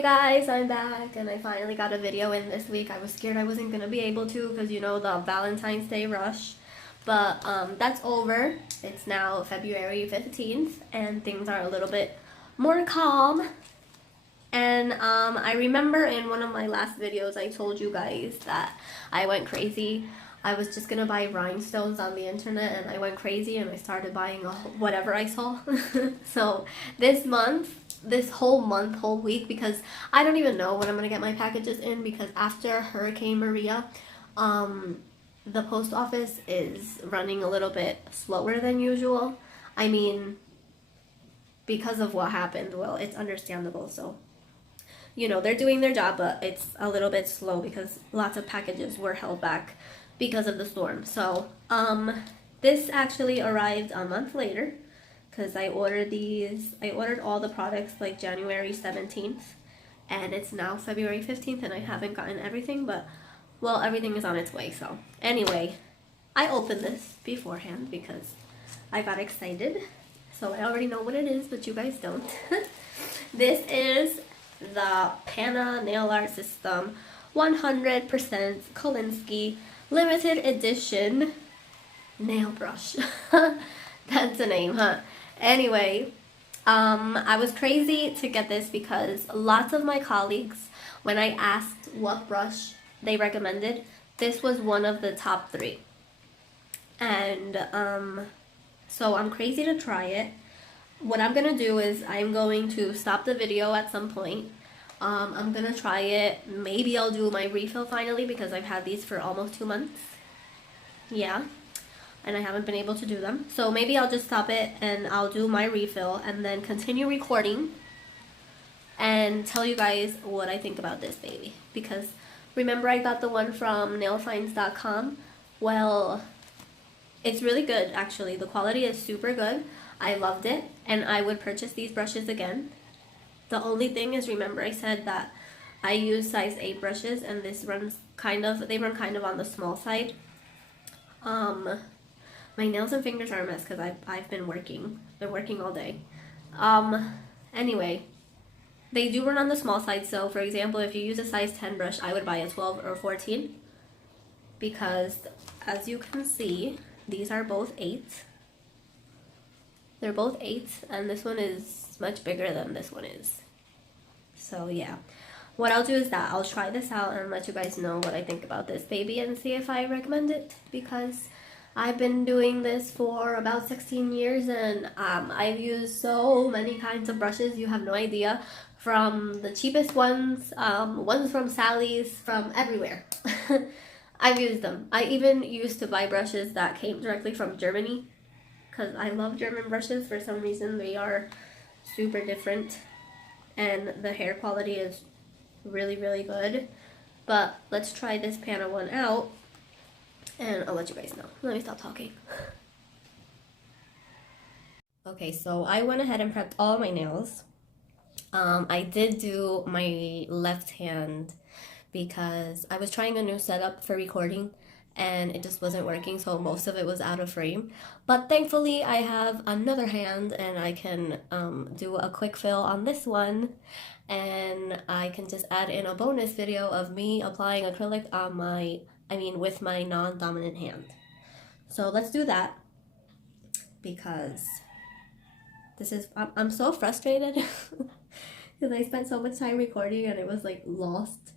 Hey guys, I'm back and I finally got a video in this week. I was scared I wasn't gonna be able to because you know the Valentine's Day rush. But that's over. It's now February 15th and things are a little bit more calm. And I remember in one of my last videos I told you guys that I went crazy. I was just gonna buy rhinestones on the internet and I went crazy and I started buying whatever I saw. So this whole week, because I don't even know when I'm gonna get my packages in, because after Hurricane Maria, the post office is running a little bit slower than usual. I mean, because of what happened, well, it's understandable. So you know, they're doing their job, but it's a little bit slow because lots of packages were held back because of the storm. So this actually arrived a month later because I ordered all the products like January 17th and it's now February 15th and I haven't gotten everything, but well, everything is on its way. So anyway, I opened this beforehand because I got excited. So I already know what it is, but you guys don't. This is the Pana Nail Art System 100% Kolinsky limited edition nail brush. That's a name, huh? Anyway, I was crazy to get this because lots of my colleagues, when I asked what brush they recommended, this was one of the top 3. And so I'm crazy to try it. What I'm gonna do is I'm going to stop the video at some point. I'm gonna try it. Maybe I'll do my refill finally because I've had these for almost 2 months. Yeah, and I haven't been able to do them. So maybe I'll just stop it and I'll do my refill and then continue recording and tell you guys what I think about this baby. Because remember I got the one from NailFindz.com? Well, it's really good actually. The quality is super good. I loved it and I would purchase these brushes again. The only thing is, remember I said that I use size 8 brushes and this runs they run kind of on the small side. My nails and fingers are a mess because I've been working all day. Anyway, they do run on the small side. So for example, if you use a size 10 brush, I would buy a 12 or 14 because as you can see, these are both 8. They're both 8 and this one is much bigger than this one is. So yeah, what I'll do is that I'll try this out and let you guys know what I think about this baby and see if I recommend it, because I've been doing this for about 16 years and I've used so many kinds of brushes, you have no idea. From the cheapest ones, ones from Sally's, from everywhere. I've used them. I even used to buy brushes that came directly from Germany because I love German brushes. For some reason they are super different and the hair quality is really, really good. But let's try this Pana one out and I'll let you guys know. Let me stop talking. Okay, so I went ahead and prepped all my nails. I did do my left hand because I was trying a new setup for recording and it just wasn't working, so most of it was out of frame. But thankfully I have another hand and I can do a quick fill on this one and I can just add in a bonus video of me applying acrylic on with my non-dominant hand. So let's do that because I'm so frustrated because I spent so much time recording and it was like lost.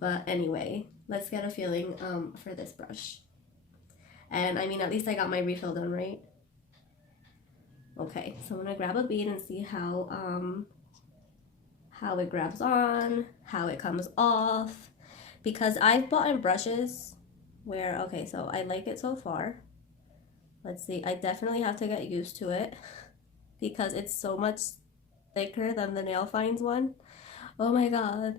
But anyway, let's get a feeling for this brush. And I mean, at least I got my refill done, right? Okay, so I'm gonna grab a bead and see how it grabs on, how it comes off. Because I've bought brushes where, okay, so I like it so far. Let's see, I definitely have to get used to it because it's so much thicker than the NailFindz one. Oh my god.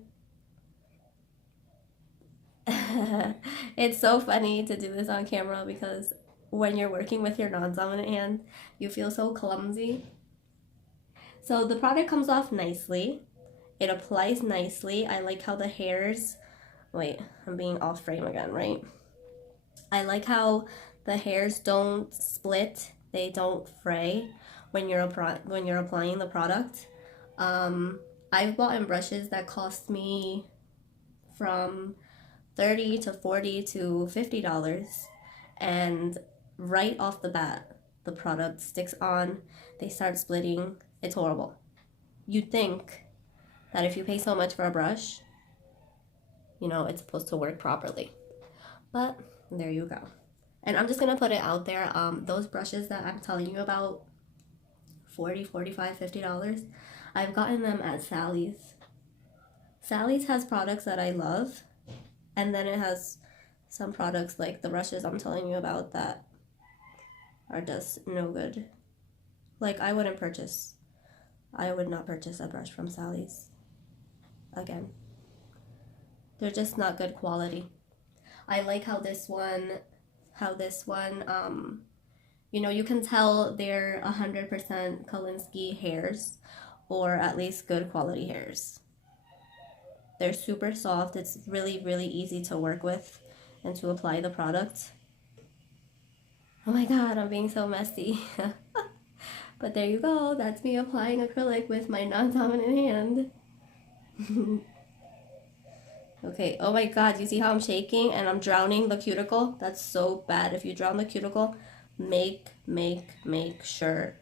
It's so funny to do this on camera because when you're working with your non-dominant hand, you feel so clumsy. So the product comes off nicely. It applies nicely. I like how the hairs, wait, I'm being off frame again, right? I like how the hairs don't split, they don't fray when you're applying the product. I've bought in brushes that cost me from $30 to $40 to $50, and right off the bat, the product sticks on, they start splitting. It's horrible. You'd think that if you pay so much for a brush, you know, it's supposed to work properly. But there you go. And I'm just gonna put it out there, those brushes that I'm telling you about, $40, $45, $50, I've gotten them at Sally's. Sally's has products that I love, and then it has some products like the brushes I'm telling you about that are just no good. Like, I would not purchase a brush from Sally's again. They're just not good quality. I like how this one, you know, you can tell they're 100% Kolinsky hairs, or at least good quality hairs. They're super soft. It's really, really easy to work with and to apply the product. Oh my god, I'm being so messy. But there you go. That's me applying acrylic with my non-dominant hand. Okay, oh my god, you see how I'm shaking and I'm drowning the cuticle? That's so bad. If you drown the cuticle, make sure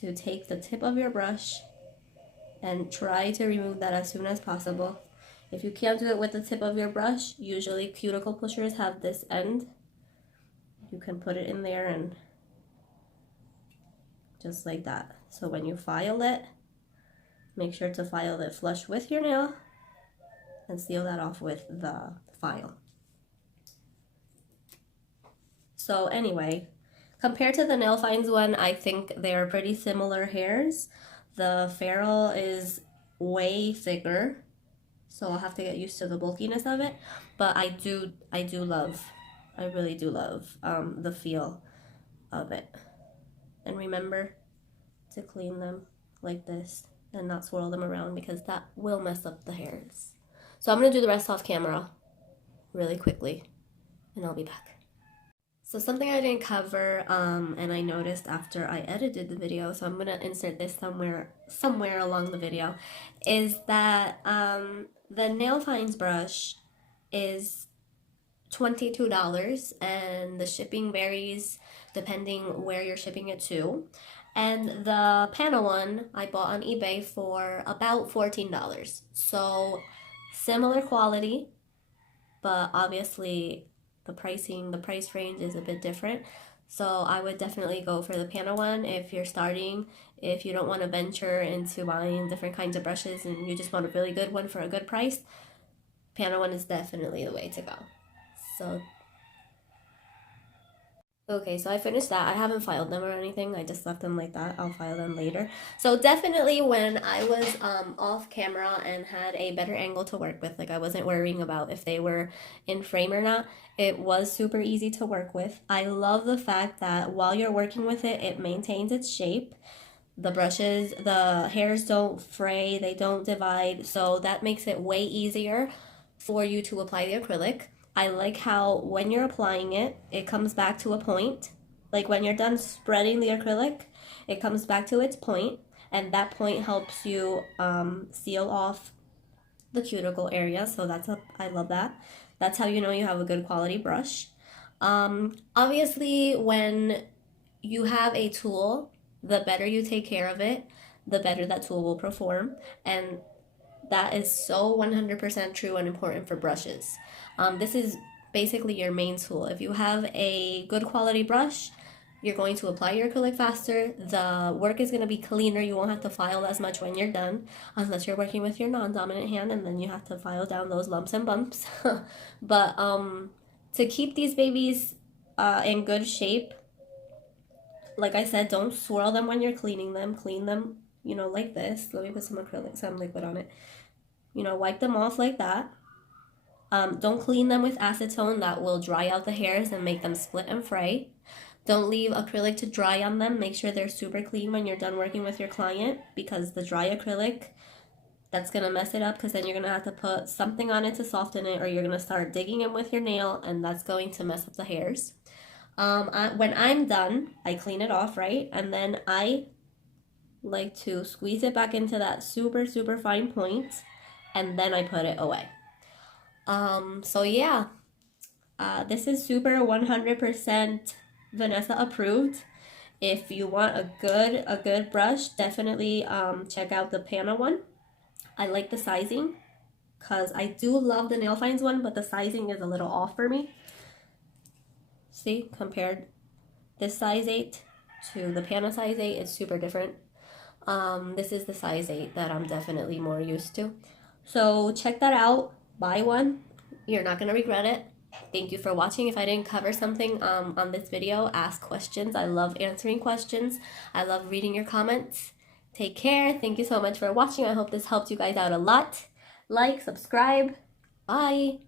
to take the tip of your brush and try to remove that as soon as possible. If you can't do it with the tip of your brush, usually cuticle pushers have this end. You can put it in there and just like that. So when you file it, make sure to file it flush with your nail and seal that off with the file. So anyway, compared to the NailFindz one, I think they're pretty similar hairs. The ferrule is way thicker, so I'll have to get used to the bulkiness of it. But I really do love the feel of it. And remember to clean them like this and not swirl them around, because that will mess up the hairs. So I'm gonna do the rest off camera really quickly, and I'll be back. So something I didn't cover, and I noticed after I edited the video, so I'm gonna insert this somewhere along the video, is that the NailFindz brush is $22, and the shipping varies depending where you're shipping it to. And the Pana one I bought on eBay for about $14. So similar quality, but obviously the price range is a bit different. So I would definitely go for the Pana one if you're starting. If you don't want to venture into buying different kinds of brushes and you just want a really good one for a good price, Pana one is definitely the way to go. So okay, so I finished that. I haven't filed them or anything. I just left them like that. I'll file them later. So definitely when I was off camera and had a better angle to work with, like I wasn't worrying about if they were in frame or not, it was super easy to work with. I love the fact that while you're working with it, it maintains its shape. The brushes, the hairs don't fray, they don't divide, so that makes it way easier for you to apply the acrylic. I like how when you're applying it, it comes back to a point. Like when you're done spreading the acrylic, it comes back to its point, and that point helps you seal off the cuticle area. So I love that. That's how you know you have a good quality brush. Obviously, when you have a tool, the better you take care of it, the better that tool will perform. And that is so 100% true and important for brushes. This is basically your main tool. If you have a good quality brush, you're going to apply your acrylic faster. The work is going to be cleaner. You won't have to file as much when you're done, unless you're working with your non-dominant hand, and then you have to file down those lumps and bumps. But to keep these babies in good shape, like I said, don't swirl them when you're cleaning them. Clean them, you know, like this. Let me put some liquid on it. You know, wipe them off like that. Don't clean them with acetone. That will dry out the hairs and make them split and fray. Don't leave acrylic to dry on them. Make sure they're super clean when you're done working with your client, because the dry acrylic, that's going to mess it up, because then you're going to have to put something on it to soften it, or you're going to start digging in with your nail, and that's going to mess up the hairs. When I'm done, I clean it off, right? And then I like to squeeze it back into that super, super fine point, and then I put it away. So yeah, this is super 100% Vanessa approved. If you want a good brush, definitely check out the Pana one. I like the sizing because I do love the NailFindz one, but the sizing is a little off for me. See, compared this size 8 to the Pana size 8, it's super different. This is the size 8 that I'm definitely more used to. So check that out. Buy one. You're not going to regret it. Thank you for watching. If I didn't cover something on this video, ask questions. I love answering questions. I love reading your comments. Take care. Thank you so much for watching. I hope this helped you guys out a lot. Like, subscribe. Bye.